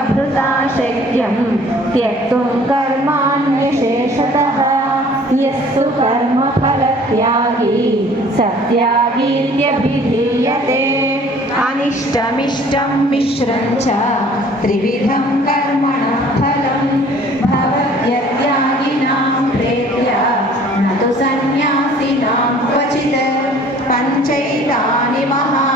प्रभृता शक्यं त्यक्तुं कर्माण्यशेषतः यस्तु कर्मफलत्यागी सत्यागीत्यभिधीयते अनिष्टमिष्टं मिश्रं च त्रिविधं कर्मणः फलं भवत्यत्यागिनां प्रेत्य न तु सन्न्यासिनां क्वचित् पञ्चैतानि महा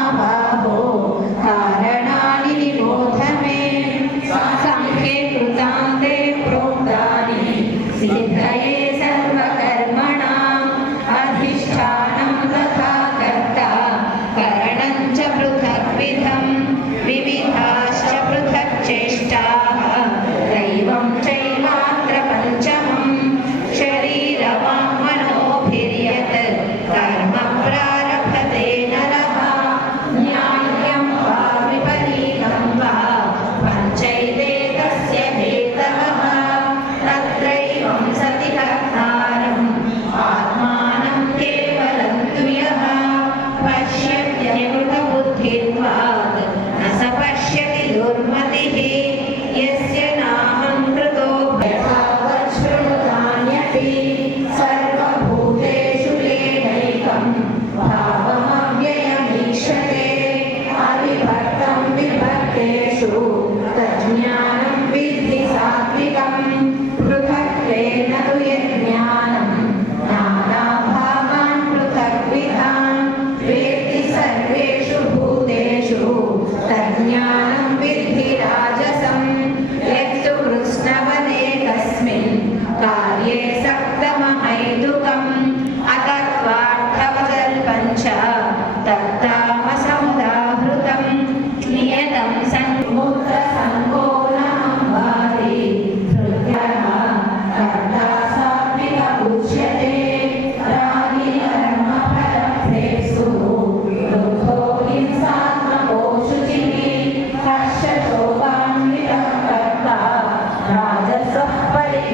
ವಿವಿಧ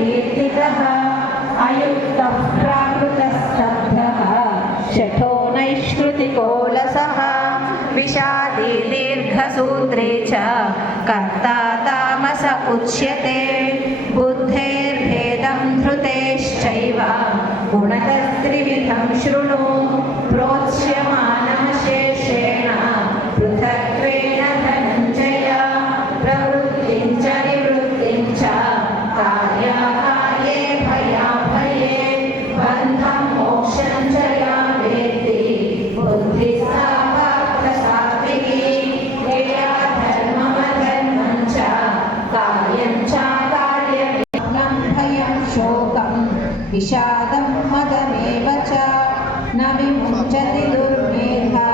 कीर्तितः अयुक्तः प्राकृतस्तब्धः शठो नैश्रुतिकोलसः विषादी दीर्घसूत्रे च कर्ता तामस उच्यते बुद्धेर्भेदं धृतेश्चैव गुणतस्त्रिविधं शृणु विषादं मदमेव च न विमुञ्चति दुर्मेधा